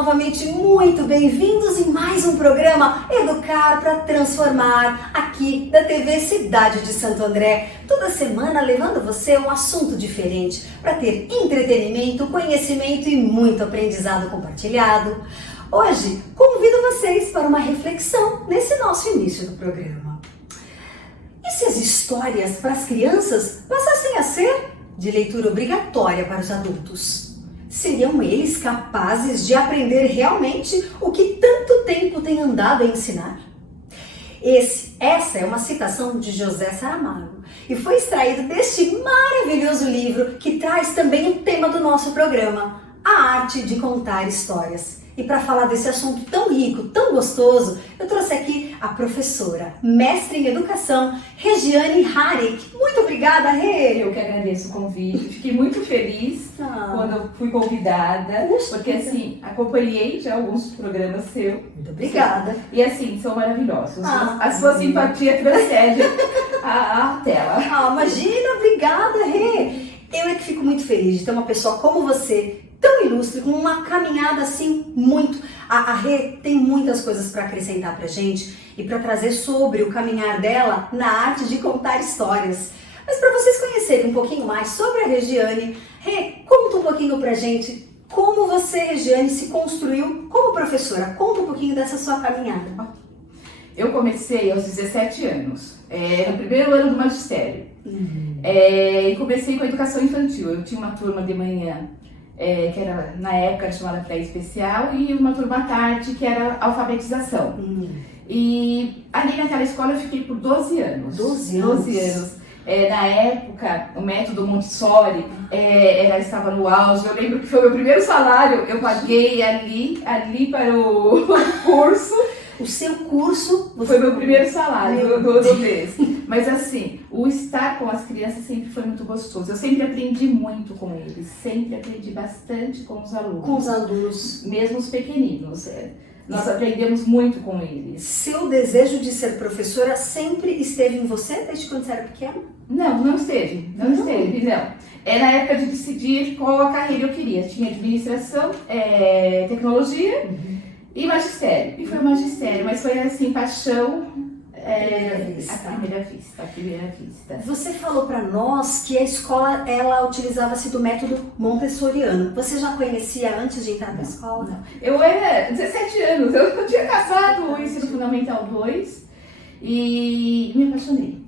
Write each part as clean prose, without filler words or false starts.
novamente muito bem-vindos em mais um programa Educar para Transformar, aqui da TV Cidade de Santo André. Toda semana levando você um assunto diferente para ter entretenimento, conhecimento e muito aprendizado compartilhado. Hoje convido vocês para uma reflexão nesse nosso início do programa. E se as histórias para as crianças passassem a ser de leitura obrigatória para os adultos? Seriam eles capazes de aprender realmente o que tanto tempo tem andado a ensinar? Essa é uma citação de José Saramago e foi extraído deste maravilhoso livro que traz também o tema do nosso programa, a arte de contar histórias. E para falar desse assunto tão rico, tão gostoso, eu trouxe aqui a professora, mestre em educação, Regiane Harig. Muito obrigada, Rê! Eu que agradeço o convite, fiquei muito feliz quando eu fui convidada, porque assim, acompanhei já alguns programas seus. Muito obrigada. E assim, são maravilhosos. A sua simpatia transcende a tela. Imagina, obrigada, Rê! Eu é que fico muito feliz de ter uma pessoa como você, tão ilustre, com uma caminhada assim muito... A Rê tem muitas coisas para acrescentar pra gente e para trazer sobre o caminhar dela na arte de contar histórias. Mas para vocês conhecerem um pouquinho mais sobre a Regiane, Rê, conta um pouquinho pra gente como você, Regiane, se construiu como professora. Conta um pouquinho dessa sua caminhada. Eu comecei aos 17 anos, no primeiro ano do magistério. E comecei com a educação infantil. Eu tinha uma turma de manhã, que era na época chamada pré-especial, e uma turma à tarde que era alfabetização. E ali naquela escola eu fiquei por 12 anos. 12 anos? 12 anos. Na época, o método Montessori estava no auge. Eu lembro que foi o meu primeiro salário, eu paguei ali para o curso. O seu curso... Foi meu primeiro salário do mês. Mas assim, o estar com as crianças sempre foi muito gostoso. Eu sempre aprendi muito com eles. Sempre aprendi bastante com os alunos. Com os alunos. Mesmo os pequeninos. Nós aprendemos muito com eles. Seu desejo de ser professora sempre esteve em você desde quando você era pequena? Não esteve. Não. Na época de decidir qual a carreira eu queria. Tinha administração, tecnologia... E magistério. E foi o magistério, mas foi assim, paixão à primeira vista. Você falou para nós que a escola, ela utilizava-se do método montessoriano. Você já conhecia antes de entrar na escola? Não. Eu era 17 anos, eu tinha passado o ensino fundamental 2 e me apaixonei.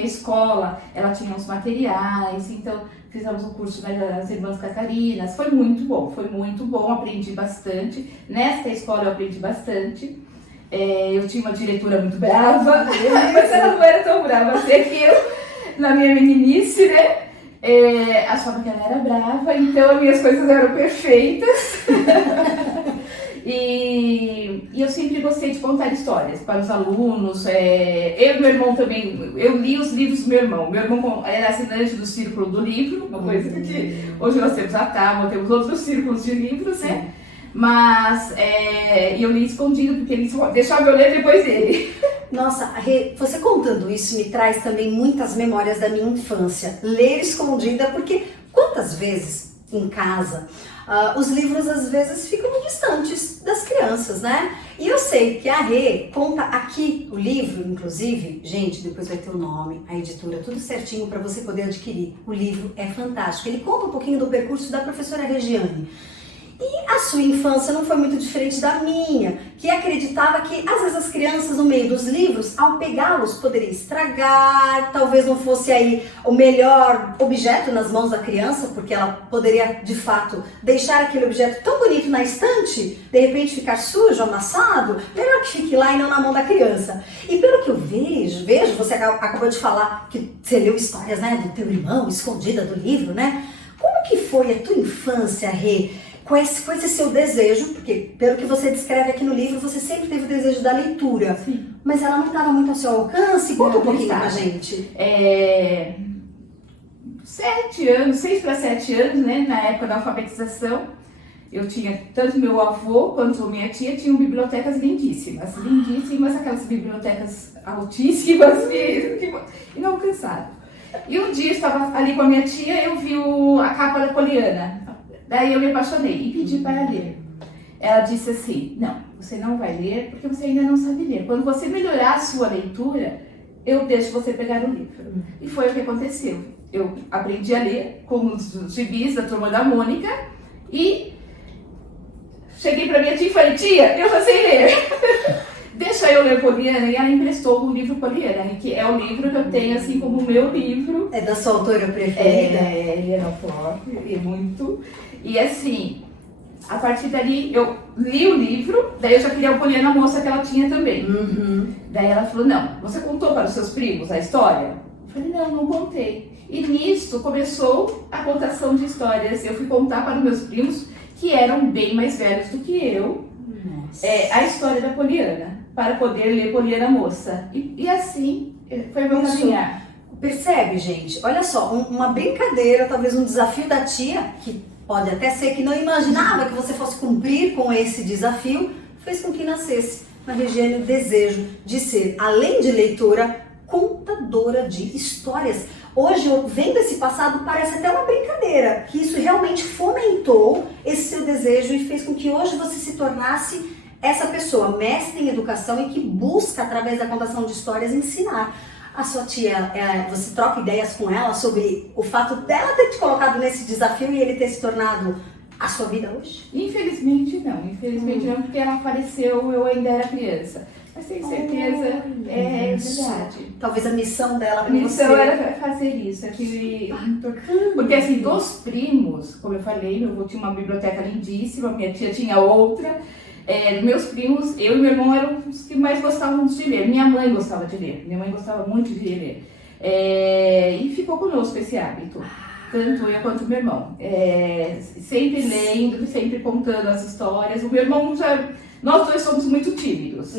A escola, ela tinha os materiais, então fizemos um curso das Irmãs Catarinas, foi muito bom, aprendi bastante. Nesta escola eu aprendi bastante. Eu tinha uma diretora muito brava, mas ela não era tão brava assim que eu, na minha meninice, achava que ela era brava, então as minhas coisas eram perfeitas. E eu sempre gostei de contar histórias para os alunos. Eu e meu irmão também, eu li os livros do meu irmão. Meu irmão era assinante do Círculo do Livro, uma coisa que hoje nós temos a Tábua, temos outros círculos de livros, né? Mas eu li escondido, porque ele deixava eu ler depois dele. Nossa, você contando isso me traz também muitas memórias da minha infância. Ler escondida, porque quantas vezes em casa os livros às vezes ficam distantes das crianças, né? E eu sei que a Rê conta aqui o livro, inclusive, gente, depois vai ter o nome, a editora, tudo certinho para você poder adquirir. O livro é fantástico. Ele conta um pouquinho do percurso da professora Regiane. E a sua infância não foi muito diferente da minha, que acreditava que às vezes as crianças no meio dos livros, ao pegá-los, poderia estragar, talvez não fosse aí o melhor objeto nas mãos da criança, porque ela poderia de fato deixar aquele objeto tão bonito na estante, de repente ficar sujo, amassado, melhor que fique lá e não na mão da criança. E pelo que eu vejo, você acabou de falar que você leu histórias, né, do teu irmão, escondida do livro, né? Como que foi a tua infância, Rê? Com esse seu desejo, porque pelo que você descreve aqui no livro, você sempre teve o desejo da leitura. Sim. Mas ela não estava muito ao seu alcance. Conta um pouquinho pra gente. 6 para 7 anos, né, na época da alfabetização, eu tinha, tanto meu avô quanto minha tia tinham bibliotecas lindíssimas, aquelas bibliotecas altíssimas, inalcançáveis. E um dia eu estava ali com a minha tia, eu vi a capa da Poliana. Daí eu me apaixonei e pedi para ler. ela disse assim, não, você não vai ler porque você ainda não sabe ler. Quando você melhorar a sua leitura, eu deixo você pegar o livro. E foi o que aconteceu. Eu aprendi a ler com os gibis da Turma da Mônica e cheguei pra minha tia e falei, tia, eu já sei ler. Deixa eu ler Poliana, e ela emprestou o livro Poliana, que é o livro que eu tenho assim como o meu livro. É da sua autora preferida? Ele é não é muito. E assim, a partir dali eu li o livro, daí eu já queria o Poliana Moça que ela tinha também. Daí ela falou, não, você contou para os seus primos a história? Eu falei, não contei. E nisso começou a contação de histórias. Eu fui contar para os meus primos, que eram bem mais velhos do que eu, a história da Poliana, para poder ler Poliana Moça. E assim foi o meu caminhar. Percebe, gente? Olha só, uma brincadeira, talvez um desafio da tia, que pode até ser que não imaginava que você fosse cumprir com esse desafio, fez com que nascesse na Regiane o desejo de ser, além de leitora, contadora de histórias. Hoje, vendo esse passado, parece até uma brincadeira, que isso realmente fomentou esse seu desejo e fez com que hoje você se tornasse essa pessoa, mestre em educação e que busca, através da contação de histórias, ensinar. A sua tia, você troca ideias com ela sobre o fato dela ter te colocado nesse desafio e ele ter se tornado a sua vida hoje? Infelizmente não, porque ela faleceu, eu ainda era criança. Mas tenho certeza, é verdade. Talvez a missão dela com você... A missão era fazer isso. Porque assim, dos primos, como eu falei, meu avô tinha uma biblioteca lindíssima, minha tia tinha outra. Meus primos, eu e meu irmão eram os que mais gostávamos de ler. Minha mãe gostava de ler, minha mãe gostava muito de ler. E ficou conosco esse hábito, tanto eu quanto meu irmão. Sempre lendo, sempre contando as histórias. O meu irmão já... Nós dois somos muito tímidos,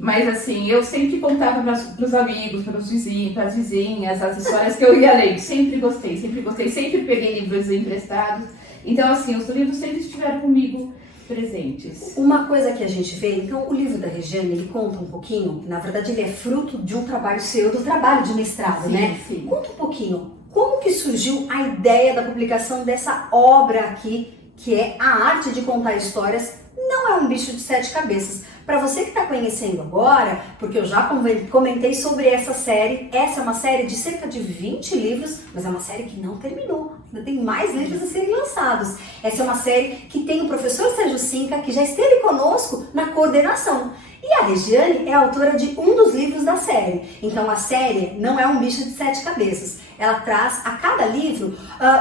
mas assim, eu sempre contava para os amigos, para os vizinhos, para as vizinhas, as histórias que eu ia lendo. Sempre gostei, sempre peguei livros emprestados. Então assim, os livros sempre estiveram comigo presentes. Uma coisa que a gente vê, então o livro da Regiane, ele conta um pouquinho, na verdade ele é fruto de um trabalho seu, do trabalho de mestrado, né? Sim. Conta um pouquinho, como que surgiu a ideia da publicação dessa obra aqui, que é a arte de contar histórias. Não é um bicho de 7 cabeças. Para você que está conhecendo agora, porque eu já comentei sobre essa série é uma série de cerca de 20 livros, mas é uma série que não terminou. Ainda tem mais livros a serem lançados. Essa é uma série que tem o professor Sérgio Cinca, que já esteve conosco na coordenação. E a Regiane é autora de um dos livros da série. Então a série não é um bicho de 7 cabeças. Ela traz a cada livro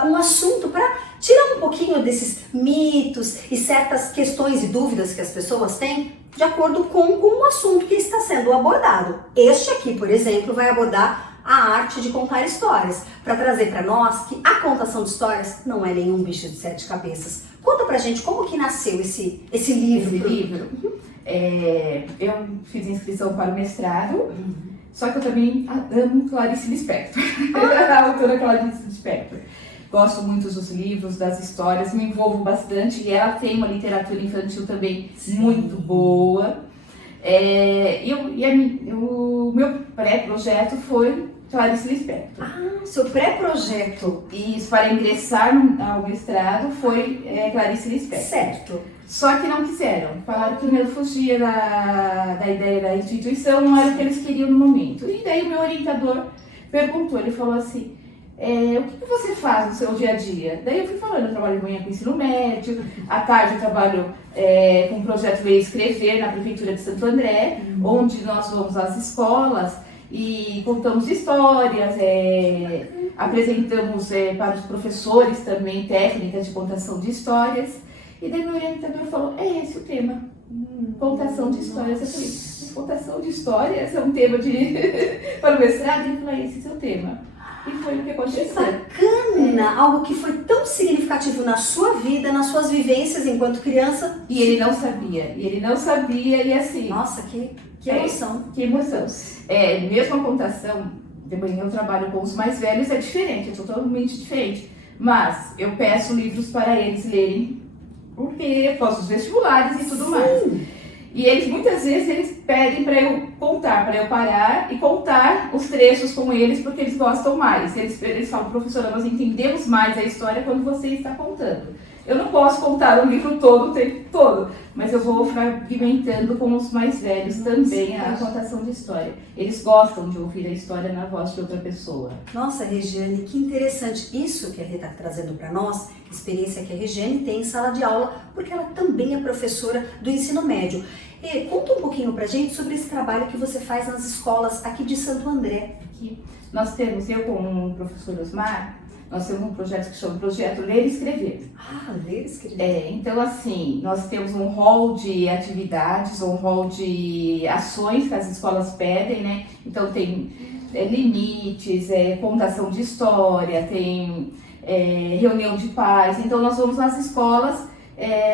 um assunto para tirar um pouquinho desses mitos e certas questões e dúvidas que as pessoas têm de acordo com o assunto que está sendo abordado. Este aqui, por exemplo, vai abordar a arte de contar histórias, para trazer para nós que a contação de histórias não é nenhum bicho de 7 cabeças. Conta pra gente como que nasceu esse livro. Eu fiz inscrição para o mestrado, só que eu também amo Clarice Lispector, a autora Clarice Lispector. Gosto muito dos livros, das histórias, me envolvo bastante e ela tem uma literatura infantil também muito boa. O meu pré-projeto foi Clarice Lispector. Seu pré-projeto? Isso, para ingressar ao mestrado foi Clarice Lispector. Certo. Só que não quiseram, falaram que eu fugia da ideia da instituição, não era o que eles queriam no momento. E daí o meu orientador perguntou, ele falou assim, o que você faz no seu dia a dia? Daí eu fui falando, eu trabalho de manhã com ensino médio, à tarde eu trabalho com um projeto Veio Escrever na Prefeitura de Santo André, onde nós vamos às escolas e contamos histórias, apresentamos para os professores também técnicas de contação de histórias. E daí meu orientador falou, é esse o tema, contação de histórias. Eu falei, contação de histórias é um tema para o mestrado? Ele falou, esse é o seu tema. E foi o que aconteceu. Que bacana! Algo que foi tão significativo na sua vida, nas suas vivências enquanto criança. E ele não sabia, e assim... Nossa, que emoção. Que emoção. Mesmo a contação, de manhã eu trabalho com os mais velhos, é diferente, é totalmente diferente. Mas eu peço livros para eles lerem, porque eu faço os vestibulares e tudo mais. E eles, muitas vezes, eles pedem para eu contar, para eu parar e contar os trechos com eles, porque eles gostam mais. Eles falam, professora, nós entendemos mais a história quando você está contando. Eu não posso contar o livro todo o tempo todo, mas eu vou fragmentando com os mais velhos também a contação de história. Eles gostam de ouvir a história na voz de outra pessoa. Nossa, Regiane, que interessante. Isso que a Rita está trazendo para nós, experiência que a Regiane tem em sala de aula, porque ela também é professora do ensino médio. E conta um pouquinho pra gente sobre esse trabalho que você faz nas escolas aqui de Santo André. Aqui nós temos, eu com o professor Osmar, nós temos um projeto que chama Projeto Ler e Escrever. Ah, ler e escrever. Então assim, nós temos um rol de atividades, um rol de ações que as escolas pedem, né? Então tem limites, contação de história, tem reunião de pais. Então nós vamos nas escolas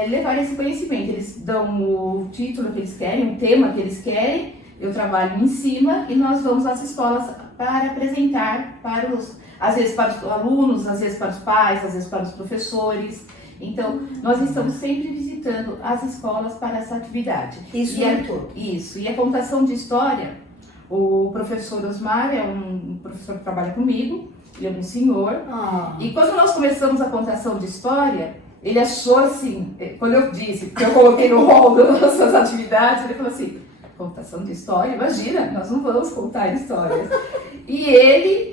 levar esse conhecimento. Eles dão o título que eles querem, o tema que eles querem, eu trabalho em cima e nós vamos às escolas para apresentar para às vezes para os alunos, às vezes para os pais, às vezes para os professores. Então, nós estamos sempre visitando as escolas para essa atividade. Isso Isso. E a contação de história, o professor Osmar é um professor que trabalha comigo, ele é um senhor. E quando nós começamos a contação de história, ele achou assim, quando eu disse, porque eu coloquei no rol das nossas atividades, ele falou assim, contação de história? Imagina, nós não vamos contar histórias. E ele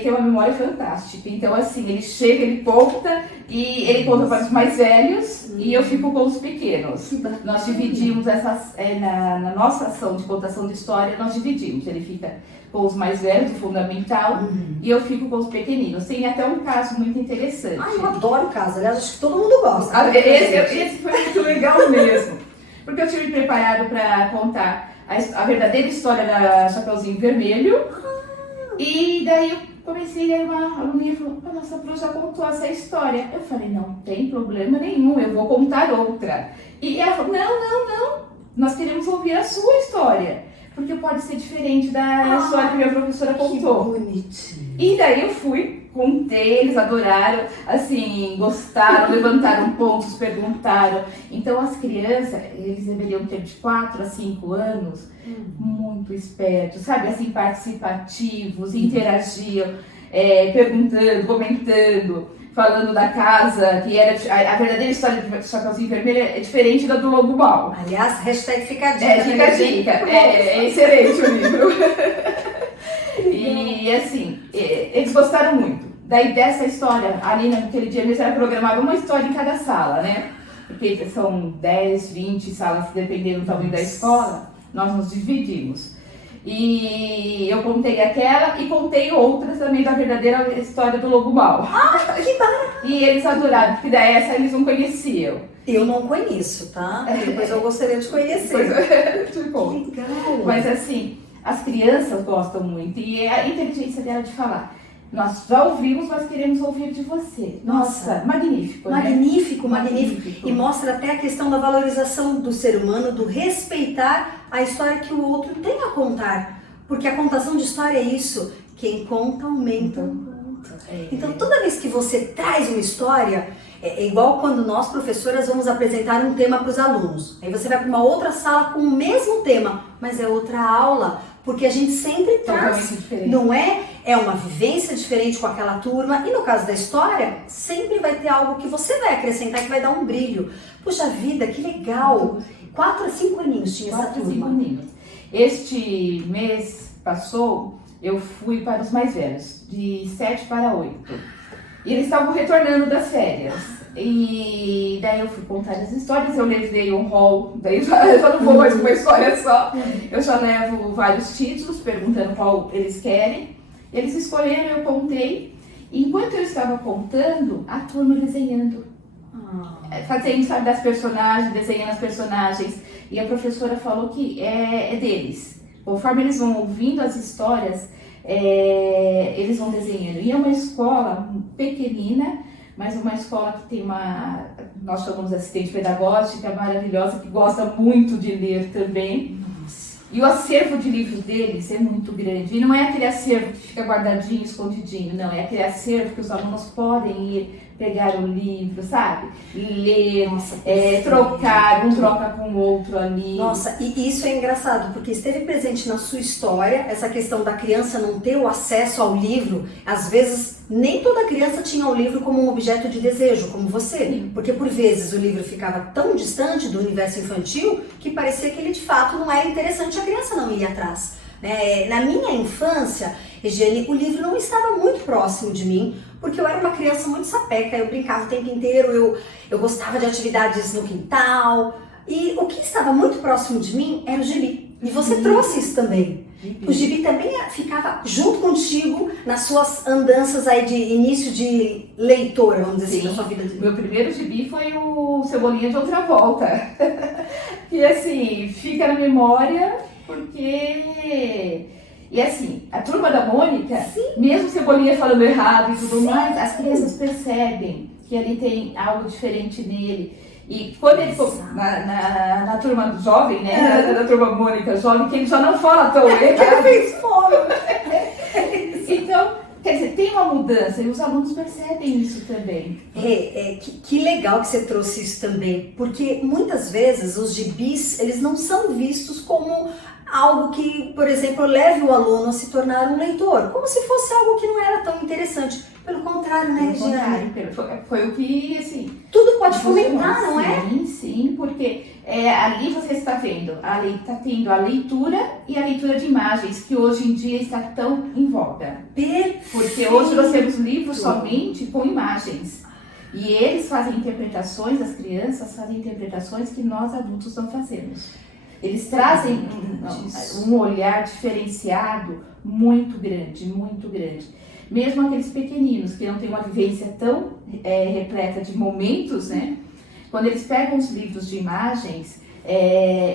tem uma memória fantástica. Então, assim, ele chega, ele conta, e ele conta para os mais velhos, e eu fico com os pequenos. Nós dividimos na nossa ação de contação de história, nós dividimos. Ele fica com os mais velhos, do fundamental, e eu fico com os pequeninos. Tem até um caso muito interessante. Eu adoro o caso, aliás, acho que todo mundo gosta. Esse foi muito legal mesmo. Porque eu tive preparado para contar a verdadeira história da Chapeuzinho Vermelho. E daí eu comecei, aí uma aluninha falou, a nossa Pro já contou essa história. Eu falei, não tem problema nenhum, eu vou contar outra. E ela falou, não, nós queremos ouvir a sua história. Porque pode ser diferente da história que minha professora contou. Que bonitinho. E daí eu fui, contei, eles adoraram, assim, gostaram, levantaram pontos, perguntaram. Então as crianças, eles deveriam ter de 4 a 5 anos, muito espertos, sabe, assim, participativos, interagiam, perguntando, comentando, falando da casa, que era a verdadeira história de Chapeuzinho Vermelho é diferente da do Lobo Mau. Aliás, hashtag fica a dica. Fica a dica, é excelente o livro. E assim, eles gostaram muito. Daí dessa história, ali naquele dia mesmo era programada uma história em cada sala, né? Porque são 10, 20 salas, dependendo do tamanho da escola, nós nos dividimos. E eu contei aquela e contei outras também da verdadeira história do Lobo Mau. Que barato! E eles adoraram, porque daí essa eles não conheciam. Eu não conheço, tá? Depois eu gostaria de conhecer. Que legal! Mas assim, as crianças gostam muito e é a inteligência dela de falar. Nós já ouvimos, mas queremos ouvir de você. Nossa, magnífico, né? Magnífico. E mostra até a questão da valorização do ser humano, do respeitar a história que o outro tem a contar. Porque a contação de história é isso. Quem conta, aumenta. Então, toda vez que você traz uma história, é igual quando nós, professoras, vamos apresentar um tema para os alunos. Aí você vai para uma outra sala com o mesmo tema, mas é outra aula. Porque a gente sempre traz, não é? É uma vivência diferente com aquela turma. E no caso da história, sempre vai ter algo que você vai acrescentar, que vai dar um brilho. Puxa vida, que legal! 4 a 5 aninhos tinha essa turma. 4 a 5 aninhos. Este mês passou, eu fui para os mais velhos, de 7 para 8. E eles estavam retornando das férias. E daí eu fui contar as histórias, eu levei um rol, daí eu já não vou mais com uma história só. Eu já levo vários títulos, perguntando qual eles querem. Eles escolheram, eu contei. E enquanto eu estava contando, a turma desenhando. Fazendo, sabe, das personagens, desenhando as personagens. E a professora falou que é deles. Conforme eles vão ouvindo as histórias, eles vão desenhando. E é uma escola pequenina, mas uma escola que tem nós chamamos de assistente pedagógica maravilhosa, que gosta muito de ler também. E o acervo de livros deles é muito grande. E não é aquele acervo que fica guardadinho, escondidinho, não. É aquele acervo que os alunos podem ir pegar o livro, sabe? Ler, Nossa, trocar, um troca com o outro ali. Nossa, e isso é engraçado, porque esteve presente na sua história, essa questão da criança não ter o acesso ao livro. Às vezes, nem toda criança tinha o livro como um objeto de desejo, como você. Porque, por vezes, o livro ficava tão distante do universo infantil que parecia que ele, de fato, não era interessante, a criança não ia atrás. Na minha infância, Regiane, o livro não estava muito próximo de mim, porque eu era uma criança muito sapeca, eu brincava o tempo inteiro, eu gostava de atividades no quintal, e o que estava muito próximo de mim era o gibi. E você trouxe isso também. O gibi também ficava junto contigo nas suas andanças aí de início de leitora, vamos dizer assim, na sua vida. Meu primeiro gibi foi o Cebolinha de Outra Volta. E assim, fica na memória, porque... E assim, a Turma da Mônica, mesmo Cebolinha falando errado e tudo mais, as crianças percebem que ali tem algo diferente nele. E quando ele for na turma do jovem, né? Na Turma Mônica jovem, que ele já não fala tão errado. Então, quer dizer, tem uma mudança e os alunos percebem isso também. Que legal que você trouxe isso também, porque muitas vezes os gibis, eles não são vistos como algo que, por exemplo, leve o aluno a se tornar um leitor, como se fosse algo que não era tão interessante. Pelo contrário, né, Regiane? Foi o que, assim... Tudo pode fomentar, não é? Sim, porque ali você está vendo, está tendo a leitura e a leitura de imagens, que hoje em dia está tão em voga. Perfeito. Porque hoje nós temos livros somente com imagens. E eles fazem interpretações, as crianças fazem interpretações que nós adultos não fazemos. Eles trazem um olhar diferenciado muito grande, muito grande. Mesmo aqueles pequeninos que não têm uma vivência tão repleta de momentos, né? Quando eles pegam os livros de imagens,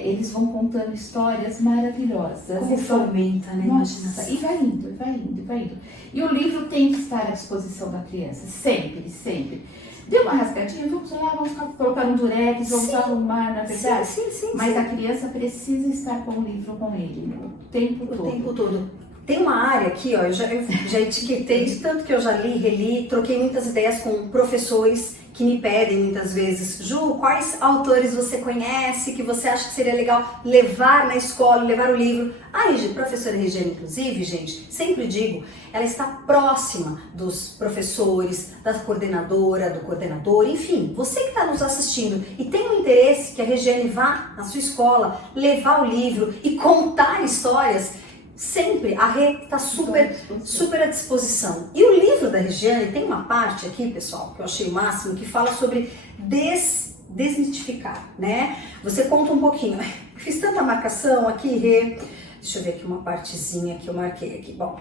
eles vão contando histórias maravilhosas. Como fomenta, né? Nossa, e vai indo, vai indo, vai indo. E o livro tem que estar à disposição da criança, sempre, sempre. Deu uma rasgadinha, vamos lá, vamos colocar um durex, vamos arrumar, na verdade? Sim. Mas a criança precisa estar com o livro com ele o tempo todo. Tem uma área aqui, ó, eu já etiquetei de tanto que eu já li, reli, troquei muitas ideias com professores que me pedem muitas vezes: Ju, quais autores você conhece que você acha que seria legal levar na escola, levar o livro? A professora Regiane, inclusive, gente, sempre digo, ela está próxima dos professores, da coordenadora, do coordenador, enfim, você que está nos assistindo e tem um interesse que a Regiane vá na sua escola, levar o livro e contar histórias, sempre a Rê está super à disposição. E o livro da Regiane tem uma parte aqui, pessoal, que eu achei o máximo, que fala sobre desmitificar, né? Você conta um pouquinho. Fiz tanta marcação aqui, Rê. Deixa eu ver aqui uma partezinha que eu marquei aqui. Bom,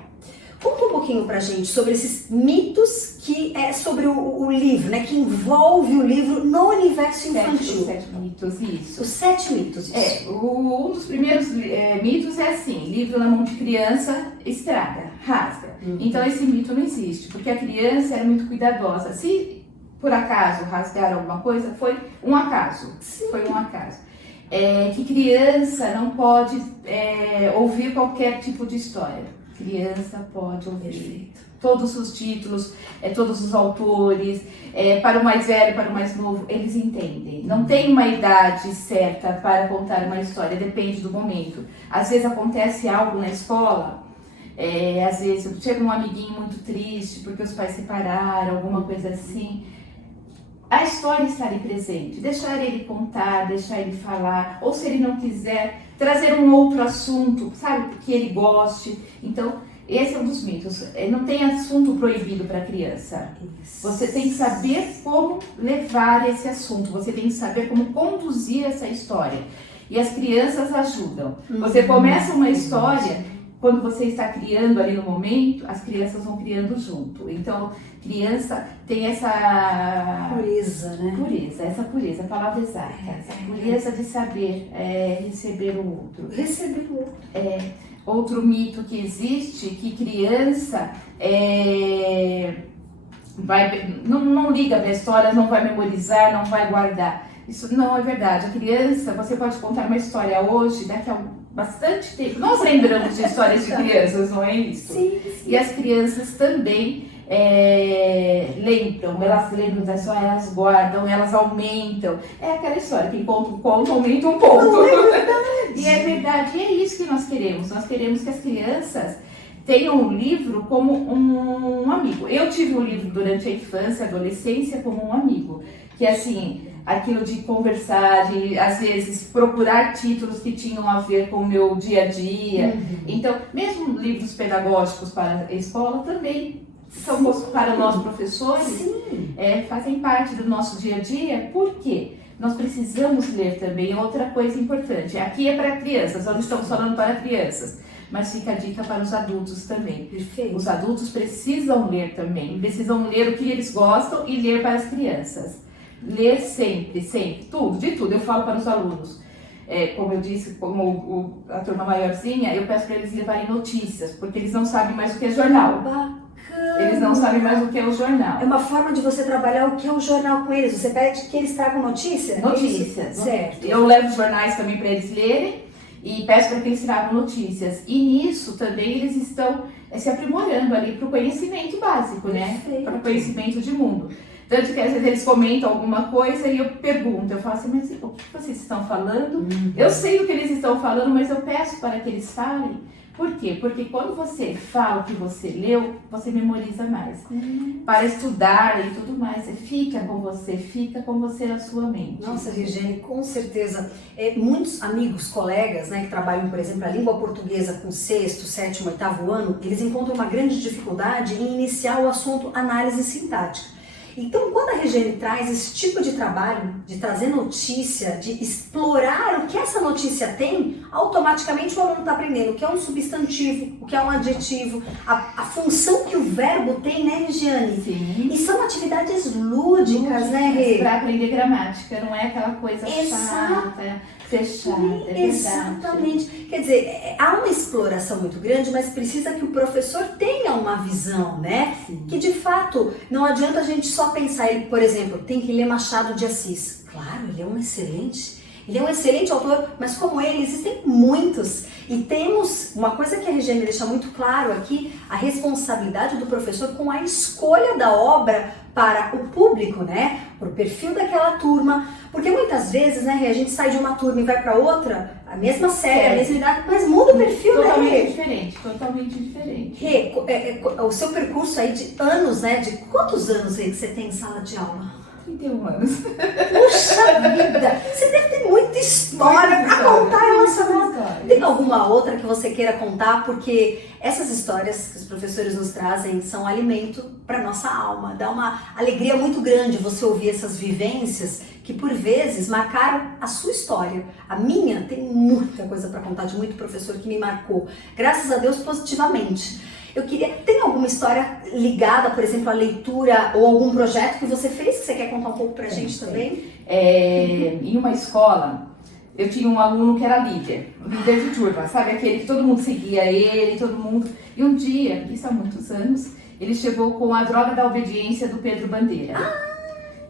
conta um pouquinho pra gente sobre esses mitos que é sobre o livro, né? Que envolve o livro no universo infantil. Os 7 mitos, isso. Os 7 mitos, isso. Um dos primeiros mitos é assim: livro na mão de criança estraga, rasga. Então esse mito não existe, porque a criança era muito cuidadosa. Se por acaso rasgar alguma coisa, foi um acaso. Sim. Foi um acaso. Que criança não pode ouvir qualquer tipo de história. Criança pode ouvir todos os títulos, todos os autores, para o mais velho, para o mais novo, eles entendem. Não tem uma idade certa para contar uma história, depende do momento. Às vezes acontece algo na escola, às vezes chega um amiguinho muito triste porque os pais separaram, alguma coisa assim. A história está ali presente, deixar ele contar, deixar ele falar, ou se ele não quiser, trazer um outro assunto, sabe, que ele goste. Então, esse é um dos mitos. Não tem assunto proibido para a criança. Você tem que saber como levar esse assunto, você tem que saber como conduzir essa história. E as crianças ajudam. Você começa uma história, quando você está criando ali no momento, as crianças vão criando junto. Então, criança tem essa pureza, né? Essa pureza, a palavra exata. Essa pureza de saber receber o outro. Receber o outro. Outro mito que existe, que criança não liga para a história, não vai memorizar, não vai guardar. Isso não é verdade. A criança, você pode contar uma história hoje, daqui a bastante tempo. Nós lembramos de histórias de crianças, não é isso? Sim. E as crianças também lembram, elas lembram da história, elas guardam, elas aumentam. É aquela história, quem conta um conto aumenta um ponto. E é verdade, e é isso que nós queremos. Nós queremos que as crianças tenham um livro como um amigo. Eu tive um livro durante a infância, a adolescência, como um amigo. Que é assim, aquilo de conversar, de às vezes procurar títulos que tinham a ver com o meu dia a dia. Então, mesmo livros pedagógicos para a escola também são para nós professores, fazem parte do nosso dia a dia. Por quê? Nós precisamos ler também. Outra coisa importante, aqui é para crianças, nós estamos falando para crianças, mas fica a dica para os adultos também. Perfeito. Os adultos precisam ler também, precisam ler o que eles gostam e ler para as crianças. Ler sempre, sempre, tudo, de tudo. Eu falo para os alunos, como eu disse, como a turma maiorzinha, eu peço para eles levarem notícias, porque eles não sabem mais o que é jornal. Bacana. Eles não sabem mais o que é o jornal. É uma forma de você trabalhar o que é o jornal com eles. Você pede que eles tragam notícia? Notícias. Certo. Eu levo os jornais também para eles lerem e peço para que eles tragam notícias. E nisso também eles estão se aprimorando ali para o conhecimento básico, né? Para o conhecimento de mundo. Tanto que às vezes eles comentam alguma coisa e eu pergunto, eu falo assim, mas o que vocês estão falando? Eu sei o que eles estão falando, mas eu peço para que eles falem. Por quê? Porque quando você fala o que você leu, você memoriza mais. Para estudar e tudo mais, fica com você na sua mente. Nossa, Regiane, com certeza. Muitos amigos, colegas, né, que trabalham, por exemplo, a língua portuguesa com 6º, 7º, 8º ano, eles encontram uma grande dificuldade em iniciar o assunto análise sintática. Então, quando a Regiane traz esse tipo de trabalho, de trazer notícia, de explorar o que essa notícia tem, automaticamente o aluno está aprendendo o que é um substantivo, o que é um adjetivo, a função que o verbo tem, né, Regiane? Sim. E são atividades lúdicas, né, Rê? Para aprender gramática, não é aquela coisa chata, fechada. Exatamente. Quer dizer, há uma exploração muito grande, mas precisa que o professor tenha uma visão, né? Sim. Que de fato não adianta a gente só pensar, ele, por exemplo, tem que ler Machado de Assis. Claro, ele é um excelente autor, mas como ele, existem muitos. E temos uma coisa que a Regiane deixa muito claro aqui, a responsabilidade do professor com a escolha da obra para o público, né? Para o perfil daquela turma. Porque muitas vezes, né, a gente sai de uma turma e vai para outra, a mesma série, a mesma idade, mas muda o perfil, né, Rê? Totalmente diferente. Rê, o seu percurso aí de anos, né? De quantos anos aí que você tem em sala de aula? 31 anos. Puxa vida! Você deve ter muita história para contar relacionada. Tem alguma outra que você queira contar? Porque essas histórias que os professores nos trazem são alimento para nossa alma. Dá uma alegria muito grande você ouvir essas vivências que por vezes marcaram a sua história. A minha tem muita coisa para contar de muito professor que me marcou. Graças a Deus, positivamente. Eu queria... Tem alguma história ligada, por exemplo, à leitura ou algum projeto que você fez que você quer contar um pouco pra gente também? Em uma escola, eu tinha um aluno que era líder de turma, sabe? Aquele que todo mundo seguia ele, todo mundo... E um dia, isso há muitos anos, ele chegou com A Droga da Obediência, do Pedro Bandeira.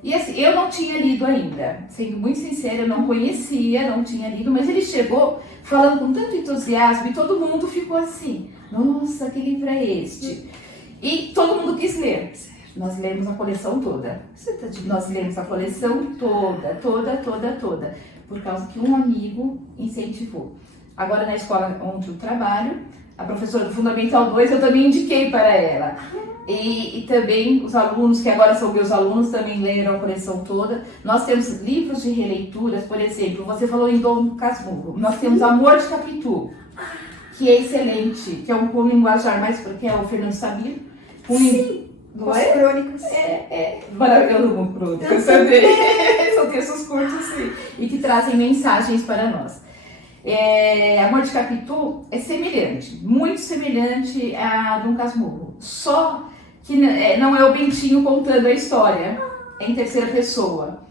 E assim, eu não tinha lido ainda, sendo muito sincera, eu não conhecia, não tinha lido, mas ele chegou falando com tanto entusiasmo e todo mundo ficou assim... Nossa, que livro é este? E todo mundo quis ler. Nós lemos a coleção toda. Nós lemos a coleção toda. Por causa que um amigo incentivou. Agora na escola onde eu trabalho, a professora do Fundamental 2, eu também indiquei para ela. E também os alunos, que agora são meus alunos, também leram a coleção toda. Nós temos livros de releituras, por exemplo, você falou em Dom Casmurro. Nós temos Amor de Capitu, que é excelente, que é um linguajar mais, porque é o Fernando Sabino. Sim, com as crônicas. Maravilhoso com crônicas também. São textos curtos, sim, e que trazem mensagens para nós. Amor de Capitu é semelhante, muito semelhante a Dom Casmurro, só que não é o Bentinho contando a história, é em terceira pessoa.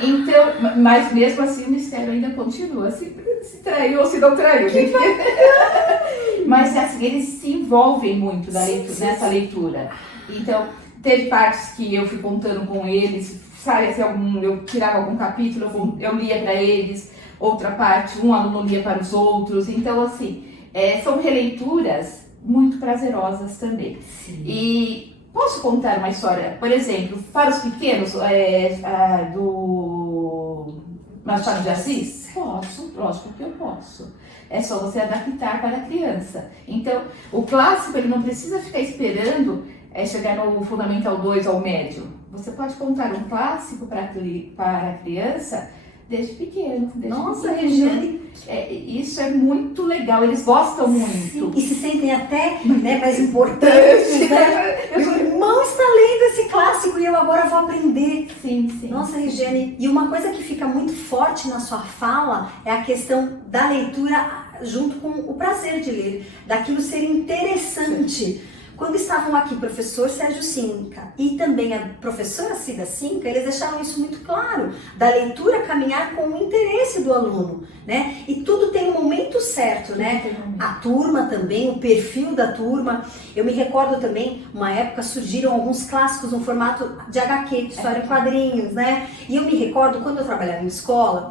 Então, mas mesmo assim o mistério ainda continua, se traiu ou se não traiu. Mas assim, eles se envolvem muito nessa leitura. Então, teve partes que eu fui contando com eles, eu tirava algum capítulo, eu lia para eles, outra parte, um aluno lia para os outros. Então, assim, são releituras muito prazerosas também. Sim. E Posso contar uma história, por exemplo, para os pequenos, do Machado de Assis? Posso, lógico que eu posso. É só você adaptar para a criança. Então, o clássico, ele não precisa ficar esperando chegar no Fundamental 2 ao médio. Você pode contar um clássico para a criança desde pequeno. Nossa, Regiane, isso é muito legal, eles gostam muito. Sim, e se sentem até, né, mais importantes, né? Meu irmão está lendo esse clássico e eu agora vou aprender. Sim, sim. Nossa, Regiane, e uma coisa que fica muito forte na sua fala é a questão da leitura junto com o prazer de ler, daquilo ser interessante. Sim. Quando estavam aqui o professor Sérgio Cinca e também a professora Cida Cinca, eles deixaram isso muito claro, da leitura caminhar com o interesse do aluno, né? E tudo tem um momento certo, né? A turma também, o perfil da turma. Eu me recordo também, uma época surgiram alguns clássicos no formato de HQ, de história em quadrinhos, né? E eu me recordo, quando eu trabalhava em escola,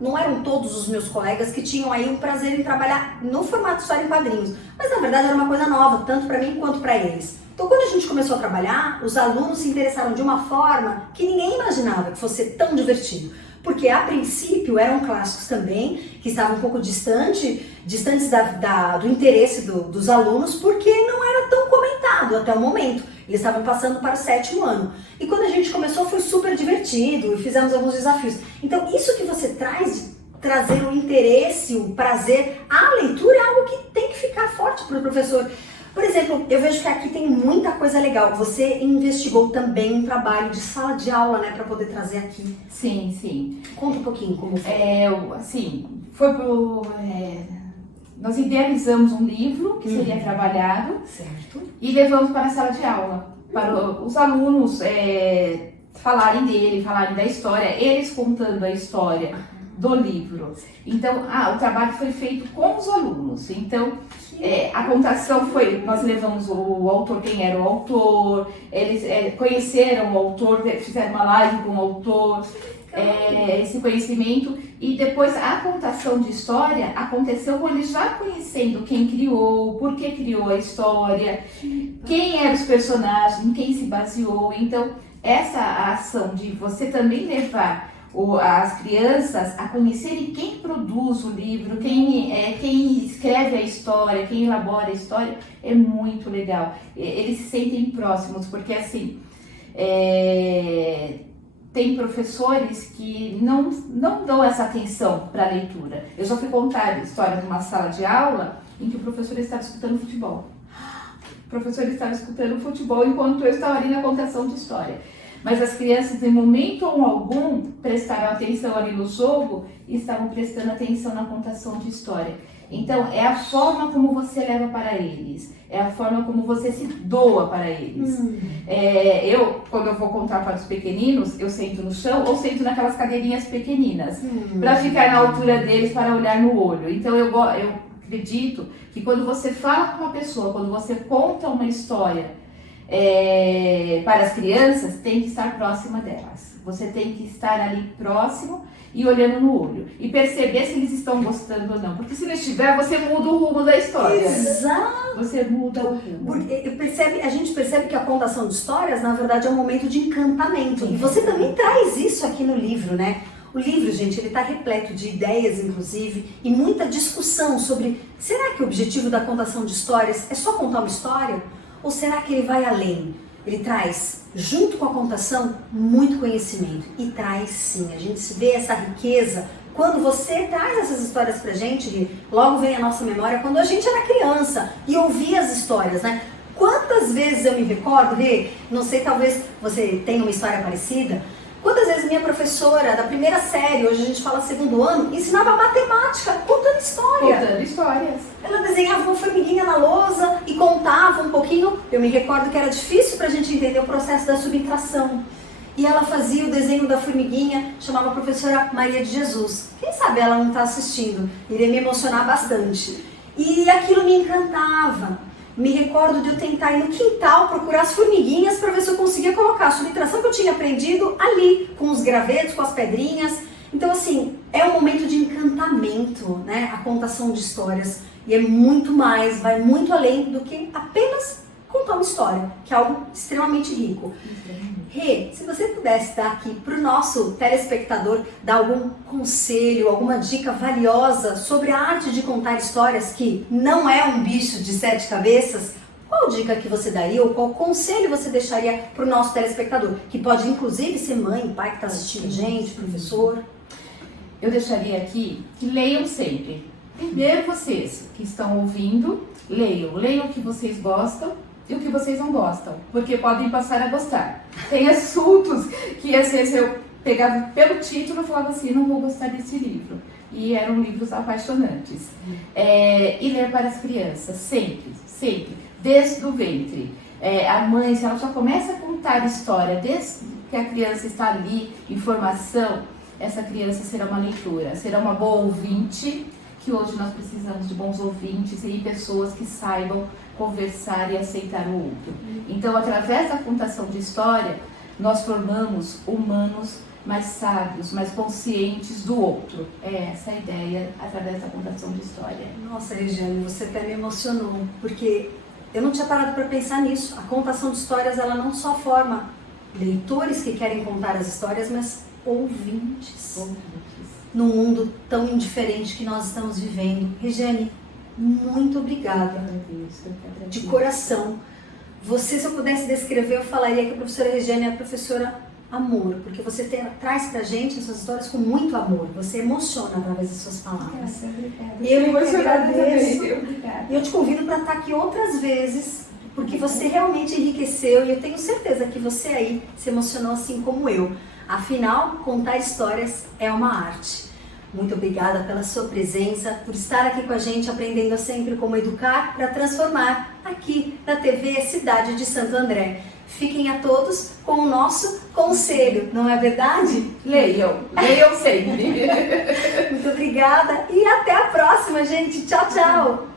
não eram todos os meus colegas que tinham aí o prazer em trabalhar no formato história em quadrinhos, mas na verdade era uma coisa nova, tanto para mim quanto para eles. Então quando a gente começou a trabalhar, os alunos se interessaram de uma forma que ninguém imaginava que fosse tão divertido, porque a princípio eram clássicos também, que estavam um pouco distantes do interesse dos alunos, porque não era tão comentado até o momento. Eles estavam passando para o 7º ano. E quando a gente começou foi super divertido e fizemos alguns desafios. Então isso que você traz, de trazer o interesse, o prazer, a leitura é algo que tem que ficar forte para o professor. Por exemplo, eu vejo que aqui tem muita coisa legal. Você investigou também um trabalho de sala de aula, né, para poder trazer aqui. Sim, sim. Conta um pouquinho como foi. Nós idealizamos um livro que seria trabalhado, certo, e levamos para a sala de aula, para os alunos falarem dele, falarem da história, eles contando a história do livro. Então, o trabalho foi feito com os alunos. Então, a contação foi, nós levamos o autor, quem era o autor, eles conheceram o autor, fizeram uma live com o autor, esse conhecimento, e depois a contação de história aconteceu com eles já conhecendo quem criou, por que criou a história, quem eram os personagens, em quem se baseou. Então, essa ação de você também levar as crianças a conhecerem quem produz o livro, quem escreve a história, quem elabora a história, é muito legal. Eles se sentem próximos, porque assim, tem professores que não dão essa atenção para a leitura. Eu já fui contar a história de uma sala de aula em que o professor estava escutando futebol. O professor estava escutando futebol enquanto eu estava ali na contação de história. Mas as crianças, em momento algum, prestaram atenção ali no jogo e estavam prestando atenção na contação de história. Então, é a forma como você leva para eles, é a forma como você se doa para eles. Quando eu vou contar para os pequeninos, eu sento no chão ou sento naquelas cadeirinhas pequeninas, para ficar na altura deles, para olhar no olho. Então, eu acredito que quando você fala com uma pessoa, quando você conta uma história, para as crianças, tem que estar próxima delas. Você tem que estar ali próximo e olhando no olho. E perceber se eles estão gostando ou não. Porque se não estiver, você muda o rumo da história. Exato! Você muda o rumo. Porque a gente percebe que a contação de histórias, na verdade, é um momento de encantamento. E você também traz isso aqui no livro, né? O livro, gente, ele está repleto de ideias, inclusive, e muita discussão sobre, será que o objetivo da contação de histórias é só contar uma história? Ou será que ele vai além? Ele traz, junto com a contação, muito conhecimento. E traz sim, a gente vê essa riqueza. Quando você traz essas histórias pra gente, logo vem a nossa memória, quando a gente era criança e ouvia as histórias, né? Quantas vezes eu me recordo, Rê, não sei, talvez você tenha uma história parecida, quantas vezes minha professora da primeira série, hoje a gente fala 2º ano, ensinava matemática, contando história. Contando histórias. Ela desenhava uma formiguinha na lousa e contava um pouquinho. Eu me recordo que era difícil pra gente entender o processo da subtração. E ela fazia o desenho da formiguinha, chamava a professora Maria de Jesus. Quem sabe ela não está assistindo, iria me emocionar bastante. E aquilo me encantava. Me recordo de eu tentar ir no quintal procurar as formiguinhas para ver se eu conseguia colocar a subtração que eu tinha aprendido ali, com os gravetos, com as pedrinhas. Então, assim, é um momento de encantamento, né? A contação de histórias. E é muito mais, vai muito além do que apenas contar uma história, que é algo extremamente rico. Rê, se você pudesse dar aqui para o nosso telespectador, dar algum conselho, alguma dica valiosa sobre a arte de contar histórias que não é um bicho de 7 cabeças, qual dica que você daria ou qual conselho você deixaria para o nosso telespectador? Que pode inclusive ser mãe, pai que está assistindo a gente, professor. Eu deixaria aqui que leiam sempre. Primeiro vocês que estão ouvindo, leiam o que vocês gostam e o que vocês não gostam, porque podem passar a gostar. Tem assuntos que às vezes eu pegava pelo título e falava assim, não vou gostar desse livro. E eram livros apaixonantes. E ler para as crianças, sempre, desde o ventre. A mãe, se ela já começa a contar história desde que a criança está ali, em formação, essa criança será uma leitura, será uma boa ouvinte, que hoje nós precisamos de bons ouvintes e pessoas que saibam conversar e aceitar o outro. Então, através da contação de história, nós formamos humanos mais sábios, mais conscientes do outro. É essa a ideia através da contação de história. Nossa, Regiane, você até me emocionou, porque eu não tinha parado para pensar nisso. A contação de histórias, ela não só forma leitores que querem contar as histórias, mas ouvintes. Num mundo tão indiferente que nós estamos vivendo. Regiane, muito obrigada. De coração. Você, se eu pudesse descrever, eu falaria que a professora Regiane é a professora amor, porque você traz pra gente essas histórias com muito amor. Você emociona através das suas palavras. Eu te agradeço. E eu te convido para estar aqui outras vezes, porque você realmente enriqueceu e eu tenho certeza que você aí se emocionou assim como eu. Afinal, contar histórias é uma arte. Muito obrigada pela sua presença, por estar aqui com a gente, aprendendo sempre como educar para transformar, aqui na TV Cidade de Santo André. Fiquem a todos com o nosso conselho, não é verdade? Leiam sempre. Muito obrigada e até a próxima, gente. Tchau, tchau.